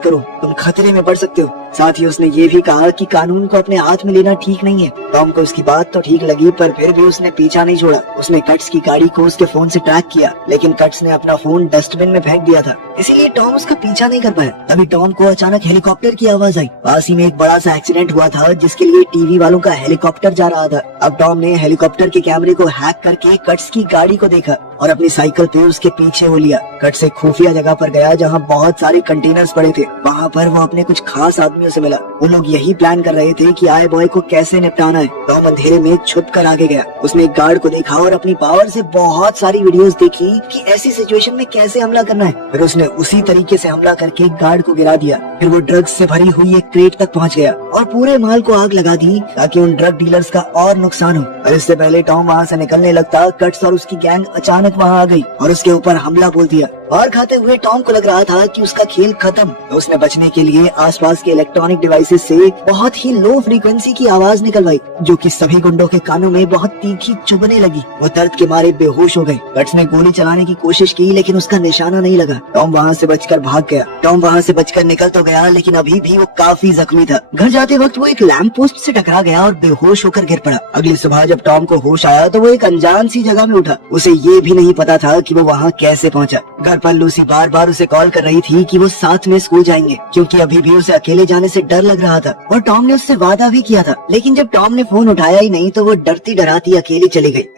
करो, तुम खतरे में पड़ सकते हो। साथ ही उसने ये भी कहा कि कानून को अपने हाथ में लेना ठीक नहीं है। टॉम को उसकी बात तो ठीक लगी, पर फिर भी उसने पीछा नहीं छोड़ा। उसने कट्स की गाड़ी को उसके फोन से ट्रैक किया, लेकिन कट्स ने अपना फोन डस्टबिन में फेंक दिया था, इसीलिए टॉम उसका पीछा नहीं कर पाया। तभी टॉम को अचानक हेलीकॉप्टर की आवाज आई। पास ही में एक बड़ा सा एक्सीडेंट हुआ था, जिसके लिए टीवी वालों का हेलीकॉप्टर जा रहा था। अब टॉम ने हेलीकॉप्टर के कैमरे को हैक करके कट्स की गाड़ी को देखा और अपनी साइकिल पे उसके पीछे हो लिया। कट्स एक खुफिया जगह पर गया जहाँ बहुत सारे कंटेनर्स पड़े थे। वहाँ पर वो अपने कुछ खास आदमियों से मिला। वो लोग यही प्लान कर रहे थे कि आए बॉय को कैसे निपटाना है। टॉम अंधेरे में छुप कर आगे गया। उसने एक गार्ड को देखा और अपनी पावर से बहुत सारी वीडियोस देखी कि ऐसी सिचुएशन में कैसे हमला करना है। फिर उसने उसी तरीके से हमला करके गार्ड को गिरा दिया। फिर वो ड्रग्स से भरी हुई एक क्रेट तक पहुँच गया और पूरे माल को आग लगा दी ताकि उन ड्रग डीलर्स का और नुकसान हो। और इससे पहले टॉम वहाँ से निकलने लगता, कट्स और उसकी गैंग अचानक वहाँ आ गई और उसके ऊपर हमला बोल दिया। मार खाते हुए टॉम को लग रहा था कि उसका खेल खत्म, तो उसने बचने के लिए आसपास के इलेक्ट्रॉनिक डिवाइसेस से बहुत ही लो फ्रीक्वेंसी की आवाज निकलवाई, जो कि सभी गुंडों के कानों में बहुत तीखी चुभने लगी। वो दर्द के मारे बेहोश हो गए। कट्स ने गोली चलाने की कोशिश की, लेकिन उसका निशाना नहीं लगा। टॉम वहाँ से बचकर भाग गया। टॉम वहाँ से बचकर निकल तो गया, लेकिन अभी भी वो काफी जख्मी था। घर जाते वक्त वो एक लैंप पोस्ट से टकरा गया और बेहोश होकर गिर पड़ा। अगली सुबह जब टॉम को होश आया तो वो एक अनजान सी जगह में उठा। उसे ये भी नहीं पता था कि वो वहाँ कैसे पहुँचा। घर पर लूसी बार बार उसे कॉल कर रही थी कि वो साथ में स्कूल जाएंगे, क्योंकि अभी भी उसे अकेले जाने से डर लग रहा था। और टॉम ने उससे वादा भी किया था, लेकिन जब टॉम ने फोन उठाया ही नहीं तो वो डरती डराती अकेली चली गई।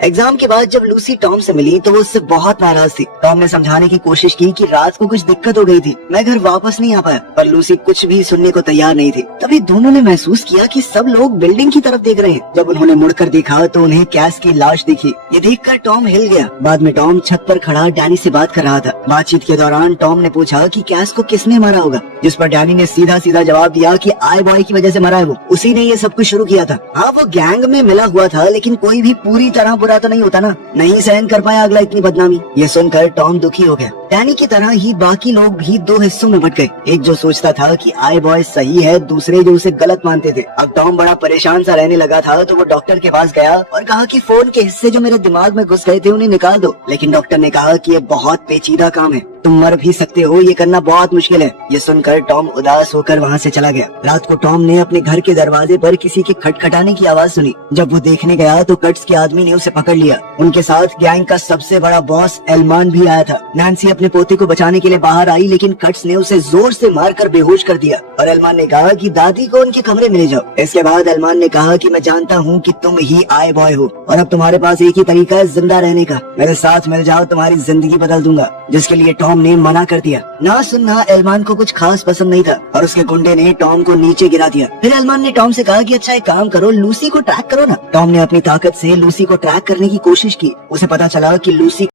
एग्जाम के बाद जब लूसी टॉम से मिली तो वो उससे बहुत नाराज थी। टॉम ने समझाने की कोशिश की कि रात को कुछ दिक्कत हो गई थी, मैं घर वापस नहीं आ पाया, पर लूसी कुछ भी सुनने को तैयार नहीं थी। तभी दोनों ने महसूस किया कि सब लोग बिल्डिंग की तरफ देख रहे हैं। जब उन्होंने मुड़कर देखा तो उन्हें कैस की लाश दिखी। ये देखकर टॉम हिल गया। बाद में टॉम छत पर खड़ा डैनी से बात कर रहा था। बातचीत के दौरान टॉम ने पूछा कि कैस को किसने मारा होगा, जिस पर डैनी ने सीधा सीधा जवाब दिया कि आई बॉय की वजह से मरा है वो, उसी ने ये सब कुछ शुरू किया था। हाँ, वो गैंग में मिला हुआ था, लेकिन कोई भी पूरी तरह बुरा तो नहीं होता ना, नहीं सहन कर पाया अगला इतनी बदनामी। ये सुनकर टॉम दुखी हो गया। डैनी की तरह ही बाकी लोग भी दो हिस्सों में बट गए। एक जो सोचता था कि आई बॉय सही है, दूसरे जो उसे गलत मानते थे। अब टॉम बड़ा परेशान सा रहने लगा था, तो वो डॉक्टर के पास गया और कहा कि फोन के हिस्से जो मेरे दिमाग में घुस गए थे उन्हें निकाल दो। लेकिन डॉक्टर ने कहा कि ये बहुत पेचीदा काम है, तुम मर भी सकते हो, ये करना बहुत मुश्किल है। ये सुनकर टॉम उदास होकर वहाँ से चला गया। रात को टॉम ने अपने घर के दरवाजे पर किसी के खटखटाने की आवाज सुनी। जब वो देखने गया तो कट्स के आदमी ने उसे पकड़ लिया। उनके साथ गैंग का सबसे बड़ा बॉस एलमान भी आया था। नैन्सी अपने पोते को बचाने के लिए बाहर आई, लेकिन कट्स ने उसे जोर से मारकर बेहोश कर दिया और एलमान ने कहा कि दादी को उनके कमरे में ले जाओ। इसके बाद एलमान ने कहा कि मैं जानता हूँ कि तुम ही आई बॉय हो और अब तुम्हारे पास एक ही तरीका है जिंदा रहने का, मेरे साथ मिल जाओ, तुम्हारी जिंदगी बदल दूंगा। जिसके लिए टॉम ने मना कर दिया। ना सुनना एलमान को कुछ खास पसंद नहीं था और उसके गुंडे ने टॉम को नीचे गिरा दिया। फिर एलमान ने टॉम से कहा कि अच्छा एक काम करो, लूसी को ट्रैक करो ना। टॉम ने अपनी ताकत से लूसी को ट्रैक करने की कोशिश की। उसे पता चला कि लूसी